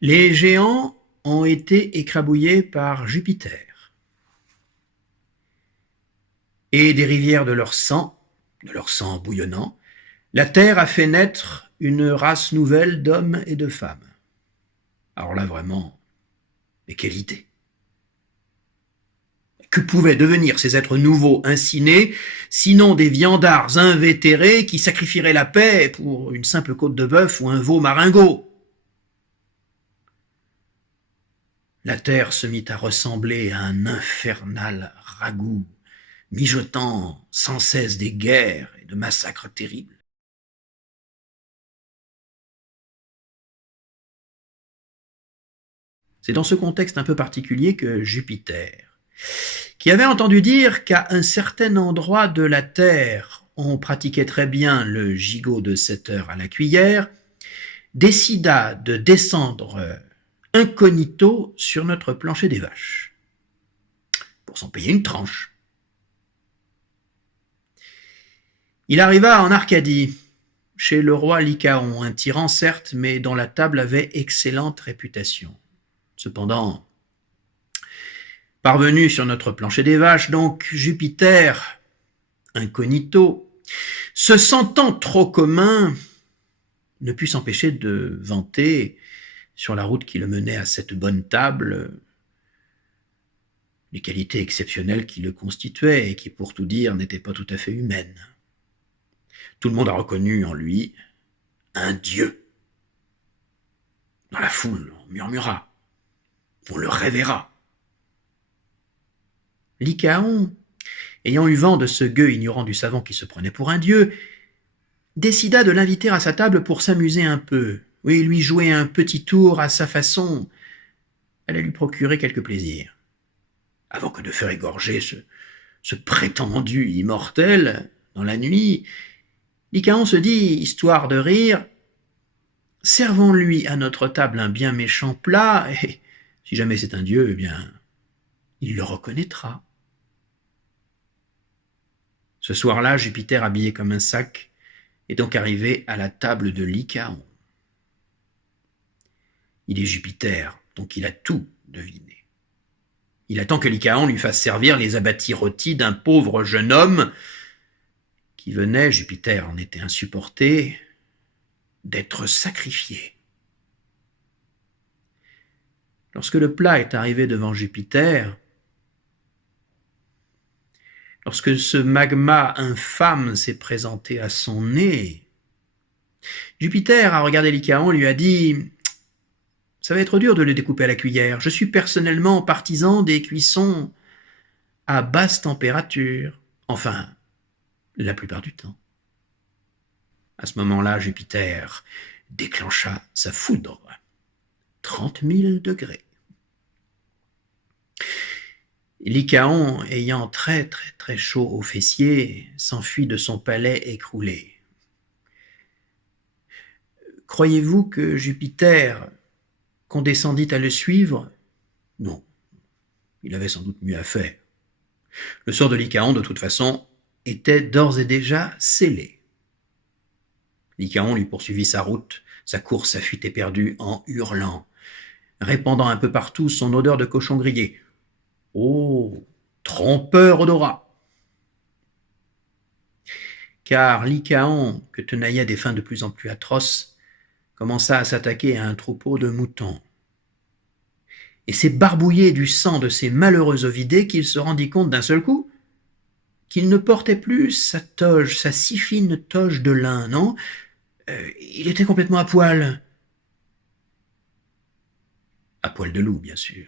Les géants ont été écrabouillés par Jupiter. Et des rivières de leur sang bouillonnant, la Terre a fait naître une race nouvelle d'hommes et de femmes. Alors là, vraiment, mais quelle idée! Que pouvaient devenir ces êtres nouveaux ainsi nés, sinon des viandards invétérés qui sacrifieraient la paix pour une simple côte de bœuf ou un veau maringot? La terre se mit à ressembler à un infernal ragoût, mijotant sans cesse des guerres et de massacres terribles. C'est dans ce contexte un peu particulier que Jupiter, qui avait entendu dire qu'à un certain endroit de la Terre, on pratiquait très bien le gigot de 7 heures à la cuillère, décida de descendre incognito sur notre plancher des vaches, pour s'en payer une tranche. Il arriva en Arcadie, chez le roi Lycaon, un tyran certes, mais dont la table avait excellente réputation. Cependant, parvenu sur notre plancher des vaches, donc, Jupiter, incognito, se sentant trop commun, ne put s'empêcher de vanter, sur la route qui le menait à cette bonne table, les qualités exceptionnelles qui le constituaient et qui, pour tout dire, n'étaient pas tout à fait humaines. Tout le monde a reconnu en lui un dieu. Dans la foule, on murmura, on le révéra. Lycaon, ayant eu vent de ce gueux ignorant du savant qui se prenait pour un dieu, décida de l'inviter à sa table pour s'amuser un peu, oui, lui jouer un petit tour à sa façon, allait lui procurer quelque plaisir. Avant que de faire égorger ce prétendu immortel dans la nuit, Lycaon se dit, histoire de rire, servons-lui à notre table un bien méchant plat, et si jamais c'est un dieu, eh bien, il le reconnaîtra. Ce soir-là, Jupiter, habillé comme un sac, est donc arrivé à la table de Lycaon. Il est Jupiter, donc il a tout deviné. Il attend que Lycaon lui fasse servir les abattis rôtis d'un pauvre jeune homme qui venait, Jupiter en était insupporté, d'être sacrifié. Lorsque le plat est arrivé devant Jupiter, lorsque ce magma infâme s'est présenté à son nez, Jupiter a regardé Lycaon et lui a dit « Ça va être dur de le découper à la cuillère. Je suis personnellement partisan des cuissons à basse température. Enfin, la plupart du temps. » À ce moment-là, Jupiter déclencha sa foudre. 30 000 degrés. Lycaon, ayant très très très chaud aux fessiers, s'enfuit de son palais écroulé. Croyez-vous que Jupiter condescendit à le suivre? Non, il avait sans doute mieux à faire. Le sort de Lycaon, de toute façon, était d'ores et déjà scellé. Lycaon lui poursuivit sa route, sa course à fuite éperdue en hurlant, répandant un peu partout son odeur de cochon grillé. Oh, trompeur odorat! Car Lycaon, que tenaillaient des fins de plus en plus atroces, commença à s'attaquer à un troupeau de moutons. Et c'est barbouillé du sang de ces malheureux ovidés qu'il se rendit compte d'un seul coup qu'il ne portait plus sa toge, sa si fine toge de lin, non? Il était complètement à poil. À poil de loup, bien sûr.